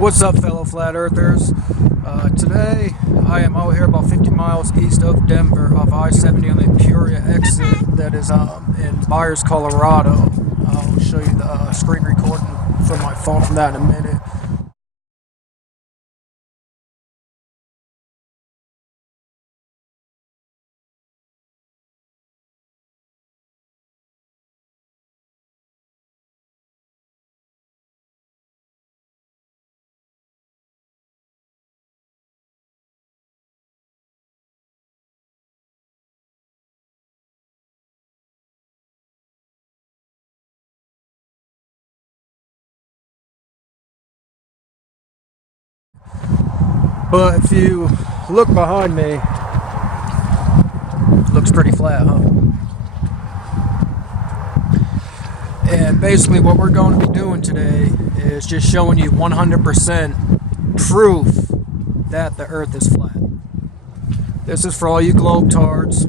What's up, fellow flat earthers? Today I am out here about 50 miles east of Denver off I-70 on the Peoria exit that is in Byers, Colorado. I'll show you the screen recording from my phone from that in a minute. But if you look behind me, it looks pretty flat, huh? And basically what we're going to be doing today is just showing you 100% proof that the Earth is flat. This is for all you globetards,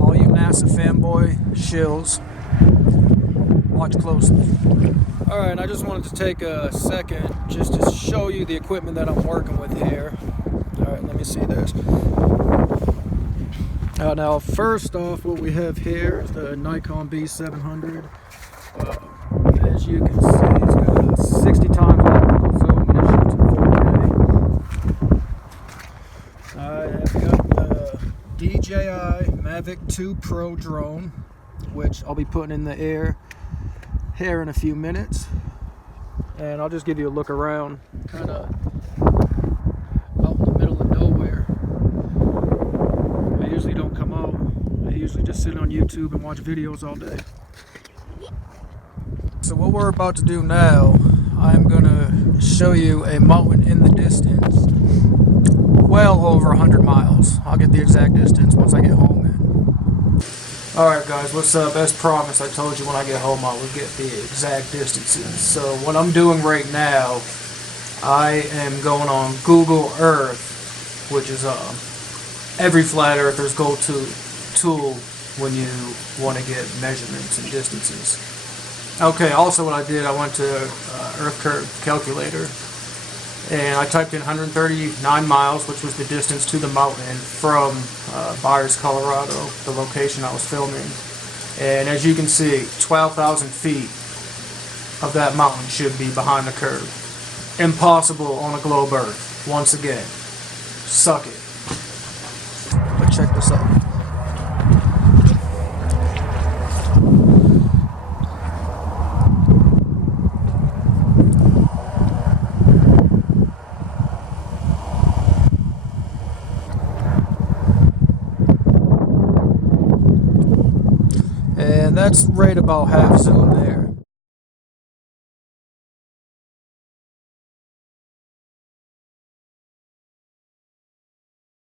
all you NASA fanboy shills. Watch closely. Alright, I just wanted to take a second just to show you the equipment that I'm working with here. Alright, let me see this. Now, first off, what we have here is the Nikon B700. As you can see, it's got a 60 times optical zoom and it shoots in 4K. I've got the DJI Mavic 2 Pro drone, which I'll be putting in the air here in a few minutes, and I'll just give you a look around, kind of out in the middle of nowhere. I usually don't come out. I usually just sit on YouTube and watch videos all day. So what we're about to do now, I'm gonna show you a mountain in the distance, well over 100 miles. I'll get the exact distance once I get home. Alright guys, what's up? As promised, I told you when I get home I would get the exact distances. So what I'm doing right now, I am going on Google Earth, which is every flat earther's go-to tool when you want to get measurements and distances. Okay, also what I did, I went to Earth Curve Calculator and I typed in 139 miles, which was the distance to the mountain from Byers, Colorado, the location I was filming. And as you can see, 12,000 feet of that mountain should be behind the curve. Impossible on a globe Earth. Once again, suck it. But check this out. And that's right about half zoom there.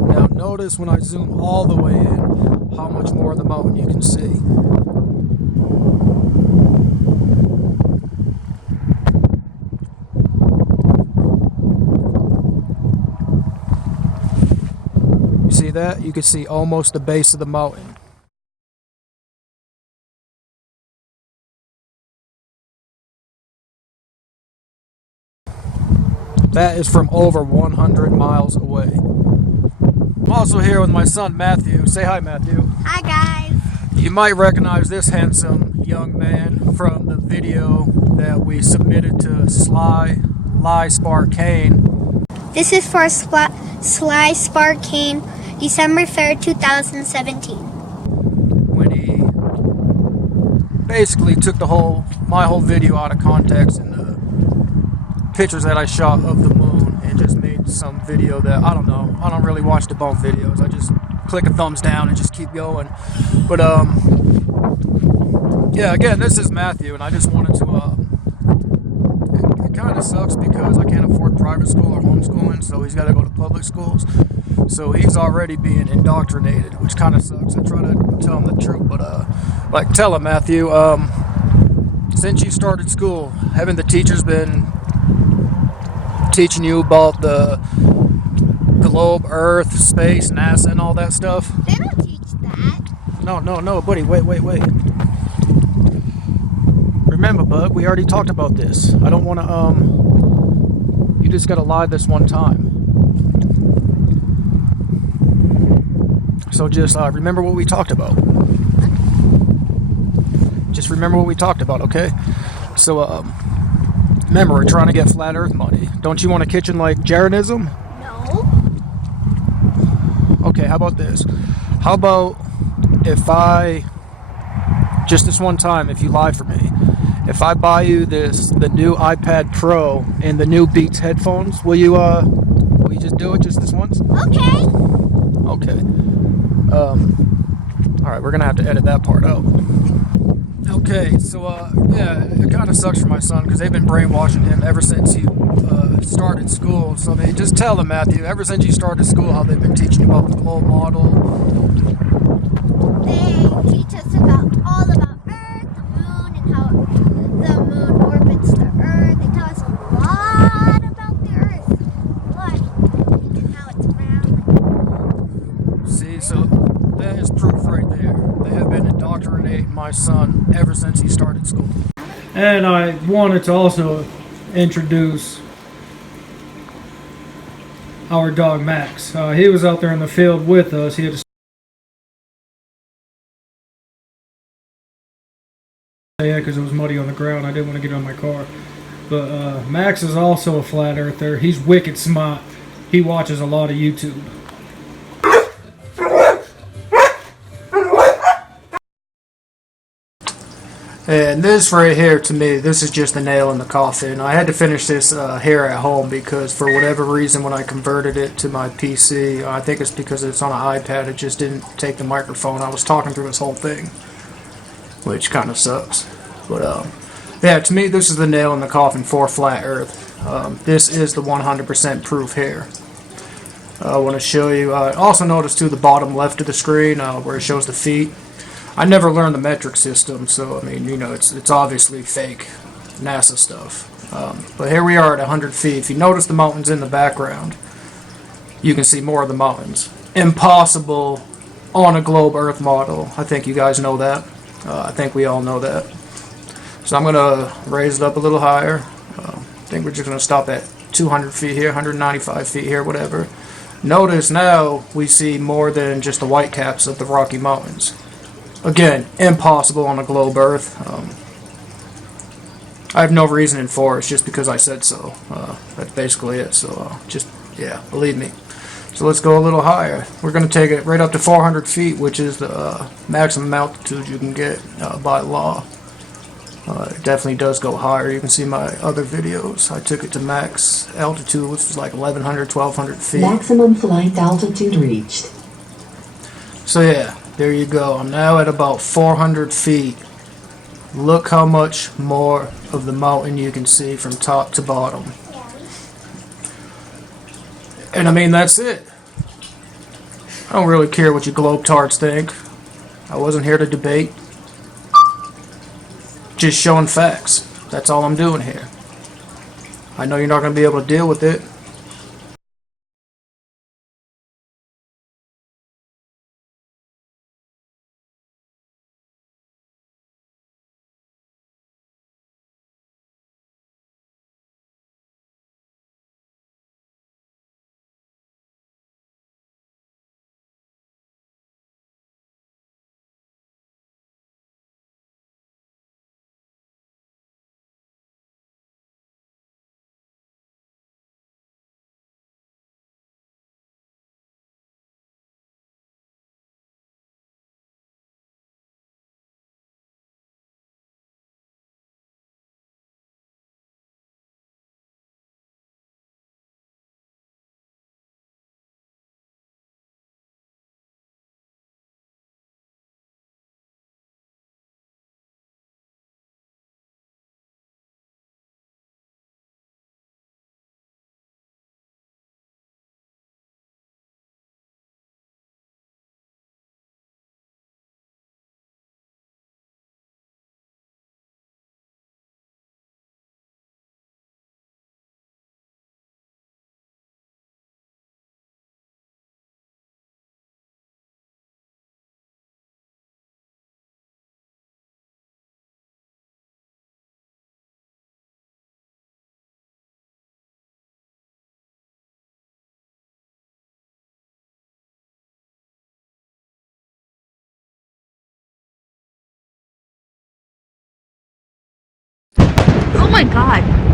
Now notice when I zoom all the way in, how much more of the mountain you can see. You see that? You can see almost the base of the mountain. That is from over 100 miles away. I'm also here with my son Matthew. Say hi, Matthew. Hi guys. You might recognize this handsome young man from the video that we submitted to Sly Sparkane. This is for Sly Sparkane, December 3rd, 2017. When he basically took my whole video out of context and the pictures that I shot of the moon and just made some video that, I don't know, I don't really watch the bump videos. I just click a thumbs down and just keep going. But yeah, again, this is Matthew, and I just wanted to it kind of sucks because I can't afford private school or homeschooling, so he's got to go to public schools. So he's already being indoctrinated, which kind of sucks. I try to tell him the truth, but like, tell him, Matthew, since you started school, haven't the teachers been teaching you about the globe, Earth, space, NASA, and all that stuff? They don't teach that. No, buddy, wait. Remember, bud, we already talked about this. I don't want to, just gotta lie this one time. So just remember what we talked about. Just remember what we talked about, okay? So remember, we're trying to get flat earth money. Don't you want a kitchen like Jeranism? No. Okay, how about this? How about if I, just this one time, if you lie for me, if I buy you the new iPad Pro and the new Beats headphones, will you just do it just this once? Okay. Okay. All right, we're gonna have to edit that part out. Okay, so yeah, it kind of sucks for my son because they've been brainwashing him ever since he started school. So they just tell him, Matthew, ever since you started school, how they've been teaching about the globe model. They teach us all about Earth, the moon, and how the moon orbits the Earth. They tell us a lot about the Earth, and how it's round. See, so that is proof right there. They have been indoctrinating my son ever since he started school. And I wanted to also introduce our dog Max. He was out there in the field with us. He had to stay because it was muddy on the ground. I didn't want to get on my car. But Max is also a flat earther. He's wicked smart. He watches a lot of YouTube. And this right here, to me, this is just the nail in the coffin. I had to finish this here at home because for whatever reason when I converted it to my PC, I think it's because it's on an iPad, it just didn't take the microphone. I was talking through this whole thing, which kind of sucks. But yeah, to me, this is the nail in the coffin for flat earth. This is the 100% proof here. I want to show you. Also notice too the bottom left of the screen where it shows the feet. I never learned the metric system, so I mean, you know, it's obviously fake NASA stuff. But here we are at 100 feet. If you notice the mountains in the background, you can see more of the mountains. Impossible on a globe Earth model. I think you guys know that. I think we all know that. So I'm going to raise it up a little higher. I think we're just going to stop at 200 feet here, 195 feet here, whatever. Notice now we see more than just the white caps of the Rocky Mountains. Again, impossible on a globe Earth. I have no reasoning for it. It's just because I said so. That's basically it. So just, yeah, believe me. So let's go a little higher. We're going to take it right up to 400 feet, which is the maximum altitude you can get by law. It definitely does go higher. You can see my other videos. I took it to max altitude, which was like 1,100, 1,200 feet. Maximum flight altitude reached. So yeah. There you go. I'm now at about 400 feet. Look how much more of the mountain you can see from top to bottom. And I mean, that's it. I don't really care what you globetards think. I wasn't here to debate. Just showing facts. That's all I'm doing here. I know you're not going to be able to deal with it. my god.